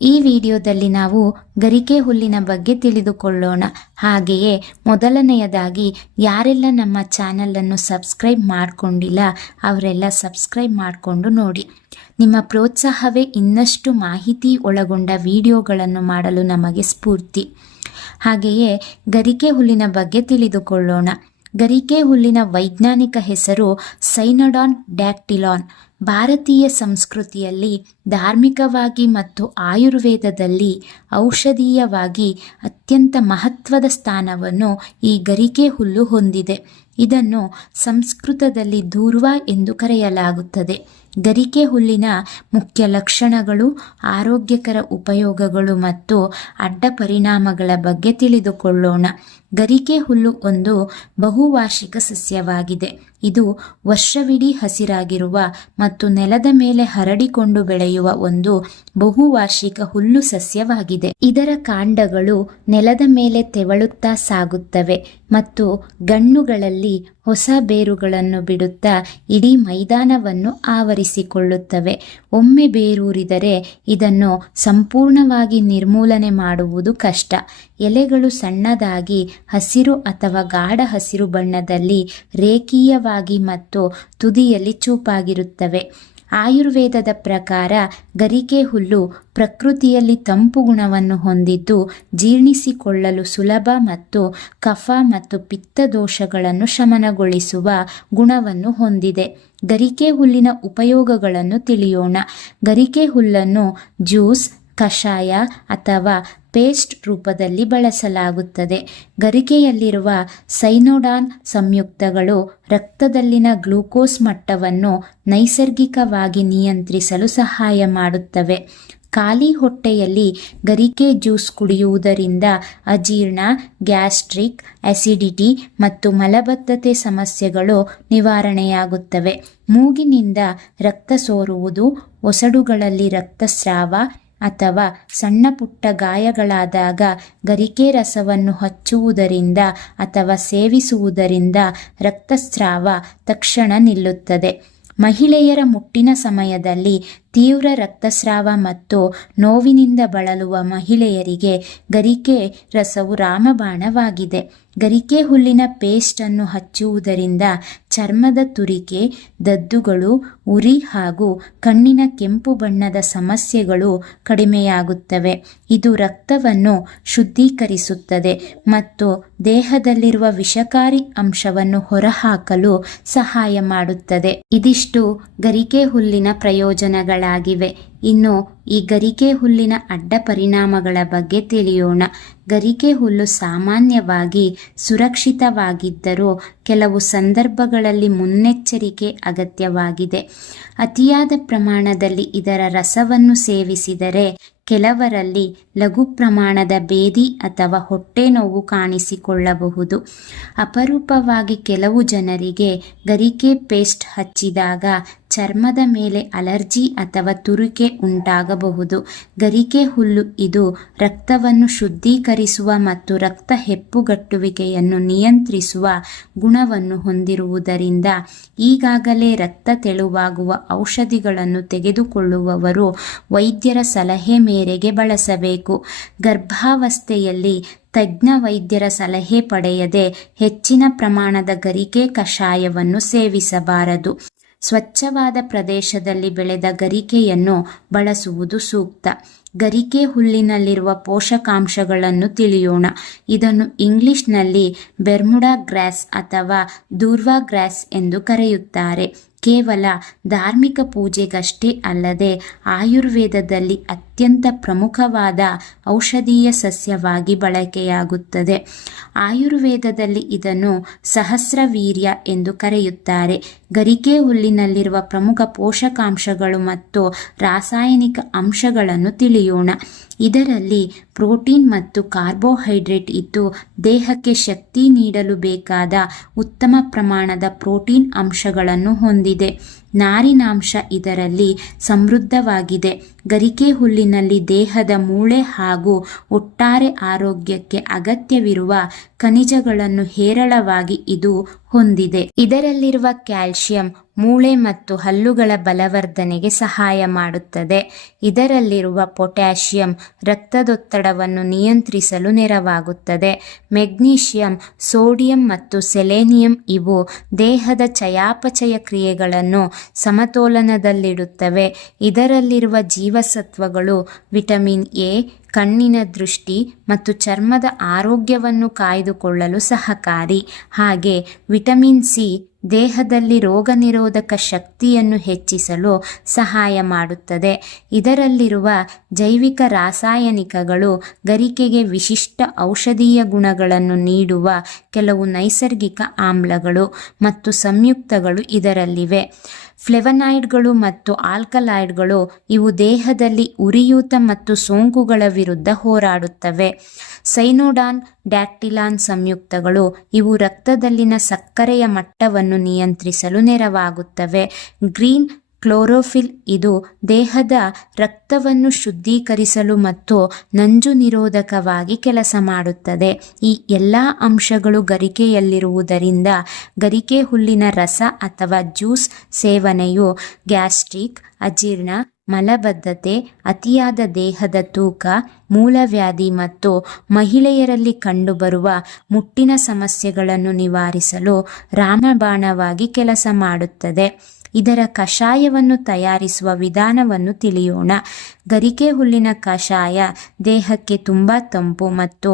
ಈ ವಿಡಿಯೋದಲ್ಲಿ ನಾವು ಗರಿಕೆ ಹುಲ್ಲಿನ ಬಗ್ಗೆ ತಿಳಿದುಕೊಳ್ಳೋಣ. ಹಾಗೆಯೇ ಮೊದಲನೆಯದಾಗಿ ಯಾರೆಲ್ಲ ನಮ್ಮ ಚಾನಲನ್ನು ಸಬ್ಸ್ಕ್ರೈಬ್ ಮಾಡಿಕೊಂಡಿಲ್ಲ ಅವರೆಲ್ಲ ಸಬ್ಸ್ಕ್ರೈಬ್ ಮಾಡಿಕೊಂಡು ನೋಡಿ. ನಿಮ್ಮ ಪ್ರೋತ್ಸಾಹವೇ ಇನ್ನಷ್ಟು ಮಾಹಿತಿ ಒಳಗೊಂಡ ವಿಡಿಯೋಗಳನ್ನು ಮಾಡಲು ನಮಗೆ ಸ್ಫೂರ್ತಿ. ಹಾಗೆಯೇ ಗರಿಕೆ ಹುಲ್ಲಿನ ಬಗ್ಗೆ ತಿಳಿದುಕೊಳ್ಳೋಣ. ಗರಿಕೆ ಹುಲ್ಲಿನ ವೈಜ್ಞಾನಿಕ ಹೆಸರು ಸೈನೋಡಾನ್ ಡ್ಯಾಕ್ಟಿಲಾನ್. ಭಾರತೀಯ ಸಂಸ್ಕೃತಿಯಲ್ಲಿ ಧಾರ್ಮಿಕವಾಗಿ ಮತ್ತು ಆಯುರ್ವೇದದಲ್ಲಿ ಔಷಧೀಯವಾಗಿ ಅತ್ಯಂತ ಮಹತ್ವದ ಸ್ಥಾನವನ್ನು ಈ ಗರಿಕೆ ಹುಲ್ಲು ಹೊಂದಿದೆ. ಇದನ್ನು ಸಂಸ್ಕೃತದಲ್ಲಿ ಧೂರ್ವ ಎಂದು ಕರೆಯಲಾಗುತ್ತದೆ. ಗರಿಕೆ ಹುಲ್ಲಿನ ಮುಖ್ಯ ಲಕ್ಷಣಗಳು, ಆರೋಗ್ಯಕರ ಉಪಯೋಗಗಳು ಮತ್ತು ಅಡ್ಡ ಪರಿಣಾಮಗಳ ಬಗ್ಗೆ ತಿಳಿದುಕೊಳ್ಳೋಣ. ಗರಿಕೆ ಹುಲ್ಲು ಒಂದು ಬಹುವಾರ್ಷಿಕ ಸಸ್ಯವಾಗಿದೆ. ಇದು ವರ್ಷವಿಡೀ ಹಸಿರಾಗಿರುವ ಮತ್ತು ನೆಲದ ಮೇಲೆ ಹರಡಿಕೊಂಡು ಬೆಳೆಯುವ ಒಂದು ಬಹುವಾರ್ಷಿಕ ಹುಲ್ಲು ಸಸ್ಯವಾಗಿದೆ. ಇದರ ಕಾಂಡಗಳು ನೆಲದ ಮೇಲೆ ತೆವಳುತ್ತಾ ಸಾಗುತ್ತವೆ ಮತ್ತು ಗಣ್ಣುಗಳಲ್ಲಿ ಹೊಸ ಬೇರುಗಳನ್ನು ಬಿಡುತ್ತಾ ಇಡೀ ಮೈದಾನವನ್ನು ಆವರಿಸಿಕೊಳ್ಳುತ್ತವೆ. ಒಮ್ಮೆ ಬೇರೂರಿದರೆ ಇದನ್ನು ಸಂಪೂರ್ಣವಾಗಿ ನಿರ್ಮೂಲನೆ ಮಾಡುವುದು ಕಷ್ಟ. ಎಲೆಗಳು ಸಣ್ಣದಾಗಿ ಹಸಿರು ಅಥವಾ ಗಾಢ ಹಸಿರು ಬಣ್ಣದಲ್ಲಿ ರೇಖೀಯವಾಗಿ ಮತ್ತು ತುದಿಯಲ್ಲಿ ಚೂಪಾಗಿರುತ್ತವೆ. ಆಯುರ್ವೇದದ ಪ್ರಕಾರ ಗರಿಕೆ ಹುಲ್ಲು ಪ್ರಕೃತಿಯಲ್ಲಿ ತಂಪು ಗುಣವನ್ನು ಹೊಂದಿದ್ದು ಜೀರ್ಣಿಸಿಕೊಳ್ಳಲು ಸುಲಭ ಮತ್ತು ಕಫ ಮತ್ತು ಪಿತ್ತ ದೋಷಗಳನ್ನು ಶಮನಗೊಳಿಸುವ ಗುಣವನ್ನು ಹೊಂದಿದೆ. ಗರಿಕೆ ಹುಲ್ಲಿನ ಉಪಯೋಗಗಳನ್ನು ತಿಳಿಯೋಣ. ಗರಿಕೆ ಹುಲ್ಲನ್ನು ಜ್ಯೂಸ್, ಕಷಾಯ ಅಥವಾ ಪೇಸ್ಟ್ ರೂಪದಲ್ಲಿ ಬಳಸಲಾಗುತ್ತದೆ. ಗರಿಕೆಯಲ್ಲಿರುವ ಸೈನೋಡಾನ್ ಸಂಯುಕ್ತಗಳು ರಕ್ತದಲ್ಲಿನ ಗ್ಲೂಕೋಸ್ ಮಟ್ಟವನ್ನು ನೈಸರ್ಗಿಕವಾಗಿ ನಿಯಂತ್ರಿಸಲು ಸಹಾಯ ಮಾಡುತ್ತವೆ. ಖಾಲಿ ಹೊಟ್ಟೆಯಲ್ಲಿ ಗರಿಕೆ ಜ್ಯೂಸ್ ಕುಡಿಯುವುದರಿಂದ ಅಜೀರ್ಣ, ಗ್ಯಾಸ್ಟ್ರಿಕ್, ಅಸಿಡಿಟಿ ಮತ್ತು ಮಲಬದ್ಧತೆ ಸಮಸ್ಯೆಗಳು ನಿವಾರಣೆಯಾಗುತ್ತವೆ. ಮೂಗಿನಿಂದ ರಕ್ತ ಸೋರುವುದು, ಒಸಡುಗಳಲ್ಲಿ ರಕ್ತಸ್ರಾವ ಅಥವಾ ಸಣ್ಣ ಪುಟ್ಟ ಗಾಯಗಳಾದಾಗ ಗರಿಕೆ ರಸವನ್ನು ಹಚ್ಚುವುದರಿಂದ ಅಥವಾ ಸೇವಿಸುವುದರಿಂದ ರಕ್ತಸ್ರಾವ ತಕ್ಷಣ ನಿಲ್ಲುತ್ತದೆ. ಮಹಿಳೆಯರ ಮುಟ್ಟಿನ ಸಮಯದಲ್ಲಿ ತೀವ್ರ ರಕ್ತಸ್ರಾವ ಮತ್ತು ನೋವಿನಿಂದ ಬಳಲುವ ಮಹಿಳೆಯರಿಗೆ ಗರಿಕೆ ರಸವು ರಾಮಬಾಣವಾಗಿದೆ. ಗರಿಕೆ ಹುಲ್ಲಿನ ಪೇಸ್ಟನ್ನು ಹಚ್ಚುವುದರಿಂದ ಚರ್ಮದ ತುರಿಕೆ, ದದ್ದುಗಳು, ಉರಿ ಹಾಗೂ ಕಣ್ಣಿನ ಕೆಂಪು ಬಣ್ಣದ ಸಮಸ್ಯೆಗಳು ಕಡಿಮೆಯಾಗುತ್ತವೆ. ಇದು ರಕ್ತವನ್ನು ಶುದ್ಧೀಕರಿಸುತ್ತದೆ ಮತ್ತು ದೇಹದಲ್ಲಿರುವ ವಿಷಕಾರಿ ಅಂಶವನ್ನು ಹೊರಹಾಕಲು ಸಹಾಯ ಮಾಡುತ್ತದೆ. ಇದಿಷ್ಟು ಗರಿಕೆ ಹುಲ್ಲಿನ ಪ್ರಯೋಜನಗಳಾಗಿವೆ. ಇನ್ನು ಈ ಗರಿಕೆ ಹುಲ್ಲಿನ ಅಡ್ಡ ಪರಿಣಾಮಗಳ ಬಗ್ಗೆ ತಿಳಿಯೋಣ. ಗರಿಕೆ ಹುಲ್ಲು ಸಾಮಾನ್ಯವಾಗಿ ಸುರಕ್ಷಿತವಾಗಿದ್ದರೂ ಕೆಲವು ಸಂದರ್ಭಗಳಲ್ಲಿ ಮುನ್ನೆಚ್ಚರಿಕೆ ಅಗತ್ಯವಾಗಿದೆ. ಅತಿಯಾದ ಪ್ರಮಾಣದಲ್ಲಿ ಇದರ ರಸವನ್ನು ಸೇವಿಸಿದರೆ ಕೆಲವರಲ್ಲಿ ಲಘು ಪ್ರಮಾಣದ ಬೇದಿ ಅಥವಾ ಹೊಟ್ಟೆ ನೋವು ಕಾಣಿಸಿಕೊಳ್ಳಬಹುದು. ಅಪರೂಪವಾಗಿ ಕೆಲವು ಜನರಿಗೆ ಗರಿಕೆ ಪೇಸ್ಟ್ ಹಚ್ಚಿದಾಗ ಚರ್ಮದ ಮೇಲೆ ಅಲರ್ಜಿ ಅಥವಾ ತುರಿಕೆ ಉಂಟಾಗಬಹುದು. ಗರಿಕೆ ಹುಲ್ಲು ಇದು ರಕ್ತವನ್ನು ಶುದ್ಧೀಕರಿಸುವ ಮತ್ತು ರಕ್ತ ಹೆಪ್ಪುಗಟ್ಟುವಿಕೆಯನ್ನು ನಿಯಂತ್ರಿಸುವ ಗುಣವನ್ನು ಹೊಂದಿರುವುದರಿಂದ ಈಗಾಗಲೇ ರಕ್ತ ತೆಳುವಾಗುವ ಔಷಧಿಗಳನ್ನು ತೆಗೆದುಕೊಳ್ಳುವವರು ವೈದ್ಯರ ಸಲಹೆ ಮೇರೆಗೆ ಬಳಸಬೇಕು. ಗರ್ಭಾವಸ್ಥೆಯಲ್ಲಿ ತಜ್ಞ ವೈದ್ಯರ ಸಲಹೆ ಪಡೆಯದೆ ಹೆಚ್ಚಿನ ಪ್ರಮಾಣದ ಗರಿಕೆ ಕಷಾಯವನ್ನು ಸೇವಿಸಬಾರದು. ಸ್ವಚ್ಛವಾದ ಪ್ರದೇಶದಲ್ಲಿ ಬೆಳೆದ ಗರಿಕೆಯನ್ನು ಬಳಸುವುದು ಸೂಕ್ತ. ಗರಿಕೆ ಹುಲ್ಲಿನಲ್ಲಿರುವ ಪೋಷಕಾಂಶಗಳನ್ನು ತಿಳಿಯೋಣ. ಇದನ್ನು ಇಂಗ್ಲಿಷ್ನಲ್ಲಿ ಬೆರ್ಮುಡಾ ಗ್ರಾಸ್ ಅಥವಾ ಧೂರ್ವಾ ಗ್ರಾಸ್ ಎಂದು ಕರೆಯುತ್ತಾರೆ. ಕೇವಲ ಧಾರ್ಮಿಕ ಪೂಜೆಗಷ್ಟೇ ಅಲ್ಲದೆ ಆಯುರ್ವೇದದಲ್ಲಿ ಅತ್ಯಂತ ಪ್ರಮುಖವಾದ ಔಷಧೀಯ ಸಸ್ಯವಾಗಿ ಬಳಕೆಯಾಗುತ್ತದೆ. ಆಯುರ್ವೇದದಲ್ಲಿ ಇದನ್ನು ಸಹಸ್ರವೀರ್ಯ ಎಂದು ಕರೆಯುತ್ತಾರೆ. ಗರಿಕೆ ಹುಲ್ಲಿನಲ್ಲಿರುವ ಪ್ರಮುಖ ಪೋಷಕಾಂಶಗಳು ಮತ್ತು ರಾಸಾಯನಿಕ ಅಂಶಗಳನ್ನು ತಿಳಿಯೋಣ. ಇದರಲ್ಲಿ ಪ್ರೋಟೀನ್ ಮತ್ತು ಕಾರ್ಬೋಹೈಡ್ರೇಟ್ ಇದ್ದು ದೇಹಕ್ಕೆ ಶಕ್ತಿ ನೀಡಲು ಬೇಕಾದ ಉತ್ತಮ ಪ್ರಮಾಣದ ಪ್ರೋಟೀನ್ ಅಂಶಗಳನ್ನು ಹೊಂದಿದೆ. ನಾರಿನಾಂಶ ಇದರಲ್ಲಿ ಸಮೃದ್ಧವಾಗಿದೆ. ಗರಿಕೆ ಹುಲ್ಲಿನಲ್ಲಿ ದೇಹದ ಮೂಳೆ ಹಾಗೂ ಒಟ್ಟಾರೆ ಆರೋಗ್ಯಕ್ಕೆ ಅಗತ್ಯವಿರುವ ಖನಿಜಗಳನ್ನು ಹೇರಳವಾಗಿ ಇದು ಹೊಂದಿದೆ. ಇದರಲ್ಲಿರುವ ಕ್ಯಾಲ್ಸಿಯಂ ಮೂಳೆ ಮತ್ತು ಹಲ್ಲುಗಳ ಬಲವರ್ಧನೆಗೆ ಸಹಾಯ ಮಾಡುತ್ತದೆ. ಇದರಲ್ಲಿರುವ ಪೊಟ್ಯಾಷಿಯಂ ರಕ್ತದೊತ್ತಡವನ್ನು ನಿಯಂತ್ರಿಸಲು ನೆರವಾಗುತ್ತದೆ. ಮೆಗ್ನೀಷಿಯಂ, ಸೋಡಿಯಂ ಮತ್ತು ಸೆಲೆನಿಯಂ ಇವು ದೇಹದ ಚಯಾಪಚಯ ಕ್ರಿಯೆಗಳನ್ನು ಸಮತೋಲನದಲ್ಲಿಡುತ್ತವೆ. ಇದರಲ್ಲಿರುವ ಜೀವಸತ್ವಗಳು ವಿಟಮಿನ್ ಎ ಕಣ್ಣಿನ ದೃಷ್ಟಿ ಮತ್ತು ಚರ್ಮದ ಆರೋಗ್ಯವನ್ನು ಕಾಯ್ದುಕೊಳ್ಳಲು ಸಹಕಾರಿ. ಹಾಗೆ ವಿಟಮಿನ್ ಸಿ ದೇಹದಲ್ಲಿ ರೋಗ ನಿರೋಧಕ ಶಕ್ತಿಯನ್ನು ಹೆಚ್ಚಿಸಲು ಸಹಾಯ ಮಾಡುತ್ತದೆ. ಇದರಲ್ಲಿರುವ ಜೈವಿಕ ರಾಸಾಯನಿಕಗಳು ಗರಿಕೆಗೆ ವಿಶಿಷ್ಟ ಔಷಧೀಯ ಗುಣಗಳನ್ನು ನೀಡುವ ಕೆಲವು ನೈಸರ್ಗಿಕ ಆಮ್ಲಗಳು ಮತ್ತು ಸಂಯುಕ್ತಗಳು ಇದರಲ್ಲಿವೆ. ಫ್ಲೆವನಾಯ್ಡ್ಗಳು ಮತ್ತು ಆಲ್ಕಲಾಯ್ಡ್ಗಳು ಇವು ದೇಹದಲ್ಲಿ ಉರಿಯೂತ ಮತ್ತು ಸೋಂಕುಗಳ ವಿರುದ್ಧ ಹೋರಾಡುತ್ತವೆ. ಸೈನೋಡಾನ್, ಡ್ಯಾಕ್ಟಿಲಾನ್ ಸಂಯುಕ್ತಗಳು ಇವು ರಕ್ತದಲ್ಲಿನ ಸಕ್ಕರೆಯ ಮಟ್ಟವನ್ನು ನಿಯಂತ್ರಿಸಲು ನೆರವಾಗುತ್ತವೆ. ಗ್ರೀನ್ ಕ್ಲೋರೋಫಿಲ್ ಇದು ದೇಹದ ರಕ್ತವನ್ನು ಶುದ್ಧೀಕರಿಸಲು ಮತ್ತು ನಂಜು ನಿರೋಧಕವಾಗಿ ಕೆಲಸ ಮಾಡುತ್ತದೆ. ಈ ಎಲ್ಲ ಅಂಶಗಳು ಗರಿಕೆಯಲ್ಲಿರುವುದರಿಂದ ಗರಿಕೆ ಹುಲ್ಲಿನ ರಸ ಅಥವಾ ಜ್ಯೂಸ್ ಸೇವನೆಯು ಗ್ಯಾಸ್ಟ್ರಿಕ್, ಅಜೀರ್ಣ, ಮಲಬದ್ಧತೆ, ಅತಿಯಾದ ದೇಹದ ತೂಕ, ಮೂಲವ್ಯಾಧಿ ಮತ್ತು ಮಹಿಳೆಯರಲ್ಲಿ ಕಂಡುಬರುವ ಮುಟ್ಟಿನ ಸಮಸ್ಯೆಗಳನ್ನು ನಿವಾರಿಸಲು ರಾಮಬಾಣವಾಗಿ ಕೆಲಸ ಮಾಡುತ್ತದೆ. ಇದರ ಕಷಾಯವನ್ನು ತಯಾರಿಸುವ ವಿಧಾನವನ್ನು ತಿಳಿಯೋಣ. ಗರಿಕೆ ಹುಲ್ಲಿನ ಕಷಾಯ ದೇಹಕ್ಕೆ ತುಂಬ ತಂಪು ಮತ್ತು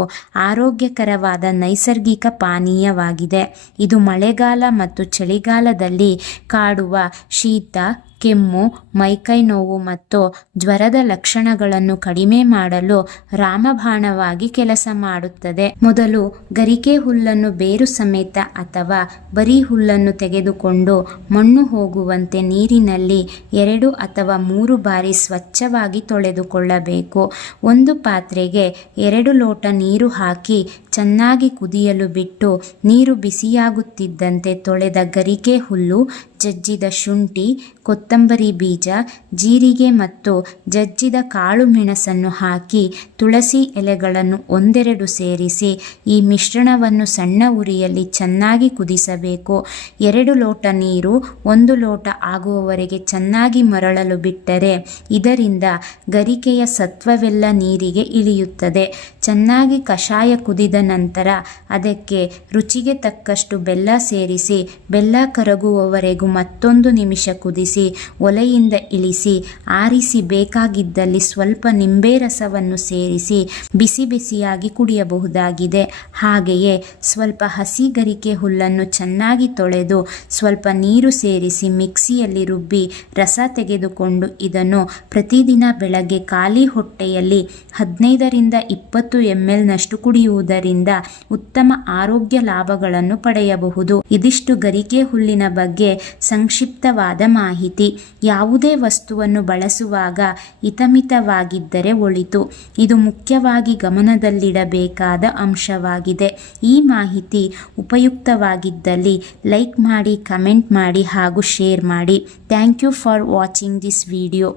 ಆರೋಗ್ಯಕರವಾದ ನೈಸರ್ಗಿಕ ಪಾನೀಯವಾಗಿದೆ. ಇದು ಮಳೆಗಾಲ ಮತ್ತು ಚಳಿಗಾಲದಲ್ಲಿ ಕಾಡುವ ಶೀತ, ಕೆಮ್ಮು, ಮೈಕೈ ನೋವು ಮತ್ತು ಜ್ವರದ ಲಕ್ಷಣಗಳನ್ನು ಕಡಿಮೆ ಮಾಡಲು ರಾಮಬಾಣವಾಗಿ ಕೆಲಸ ಮಾಡುತ್ತದೆ. ಮೊದಲು ಗರಿಕೆ ಹುಲ್ಲನ್ನು ಬೇರು ಸಮೇತ ಅಥವಾ ಬರೀ ಹುಲ್ಲನ್ನು ತೆಗೆದುಕೊಂಡು ಮಣ್ಣು ಹೋಗುವಂತೆ ನೀರಿನಲ್ಲಿ 2 ಅಥವಾ 3 ಬಾರಿ ಸ್ವಚ್ಛವಾಗಿ ತೊಳೆದುಕೊಳ್ಳಬೇಕು. ಒಂದು ಪಾತ್ರೆಗೆ 2 ಲೋಟ ನೀರು ಹಾಕಿ ಚೆನ್ನಾಗಿ ಕುದಿಯಲು ಬಿಟ್ಟು ನೀರು ಬಿಸಿಯಾಗುತ್ತಿದ್ದಂತೆ ತೊಳೆದ ಗರಿಕೆ ಹುಲ್ಲು, ಜಜ್ಜಿದ ಶುಂಠಿ, ಕೊತ್ತಂಬರಿ ಬೀಜ, ಜೀರಿಗೆ ಮತ್ತು ಜಜ್ಜಿದ ಕಾಳು ಮೆಣಸನ್ನು ಹಾಕಿ ತುಳಸಿ ಎಲೆಗಳನ್ನು ಒಂದೆರಡು ಸೇರಿಸಿ ಈ ಮಿಶ್ರಣವನ್ನು ಸಣ್ಣ ಉರಿಯಲ್ಲಿ ಚೆನ್ನಾಗಿ ಕುದಿಸಬೇಕು. 2 ಲೋಟ ನೀರು 1 ಲೋಟ ಆಗುವವರೆಗೆ ಚೆನ್ನಾಗಿ ಮರಳಲು ಬಿಟ್ಟರೆ ಇದರಿಂದ ಗರಿಕೆಯ ಸತ್ವವೆಲ್ಲ ನೀರಿಗೆ ಇಳಿಯುತ್ತದೆ. ಚೆನ್ನಾಗಿ ಕಷಾಯ ಕುದಿದ ನಂತರ ಅದಕ್ಕೆ ರುಚಿಗೆ ತಕ್ಕಷ್ಟು ಬೆಲ್ಲ ಸೇರಿಸಿ ಬೆಲ್ಲ ಕರಗುವವರೆಗೂ ಮತ್ತೊಂದು ನಿಮಿಷ ಕುದಿಸಿ ಒಲೆಯಿಂದ ಇಳಿಸಿ ಆರಿಸಿ ಬೇಕಾಗಿದ್ದಲ್ಲಿ ಸ್ವಲ್ಪ ನಿಂಬೆ ರಸವನ್ನು ಸೇರಿಸಿ ಬಿಸಿ ಬಿಸಿಯಾಗಿ ಕುಡಿಯಬಹುದಾಗಿದೆ. ಹಾಗೆಯೇ ಸ್ವಲ್ಪ ಹಸಿ ಗರಿಕೆ ಹುಲ್ಲನ್ನು ಚೆನ್ನಾಗಿ ತೊಳೆದು ಸ್ವಲ್ಪ ನೀರು ಸೇರಿಸಿ ಮಿಕ್ಸಿಯಲ್ಲಿ ರುಬ್ಬಿ ರಸ ತೆಗೆದುಕೊಂಡು ಇದನ್ನು ಪ್ರತಿದಿನ ಬೆಳಗ್ಗೆ ಖಾಲಿ ಹೊಟ್ಟೆಯಲ್ಲಿ 15ರಿಂದ 20 ml ನಷ್ಟು ಕುಡಿಯುವುದರಿಂದ ಉತ್ತಮ ಆರೋಗ್ಯ ಲಾಭಗಳನ್ನು ಪಡೆಯಬಹುದು. ಇದಿಷ್ಟು ಗರಿಕೆ ಹುಲ್ಲಿನ ಬಗ್ಗೆ ಸಂಕ್ಷಿಪ್ತವಾದ ಮಾಹಿತಿ. ಯಾವುದೇ ವಸ್ತುವನ್ನು ಬಳಸುವಾಗ ಹಿತಮಿತವಾಗಿದ್ದರೆ ಒಳಿತು. ಇದು ಮುಖ್ಯವಾಗಿ ಗಮನದಲ್ಲಿಡಬೇಕಾದ ಅಂಶವಾಗಿದೆ. ಈ ಮಾಹಿತಿ ಉಪಯುಕ್ತವಾಗಿದ್ದಲ್ಲಿ ಲೈಕ್ ಮಾಡಿ, ಕಮೆಂಟ್ ಮಾಡಿ ಹಾಗೂ ಶೇರ್ ಮಾಡಿ. Thank you for watching this video.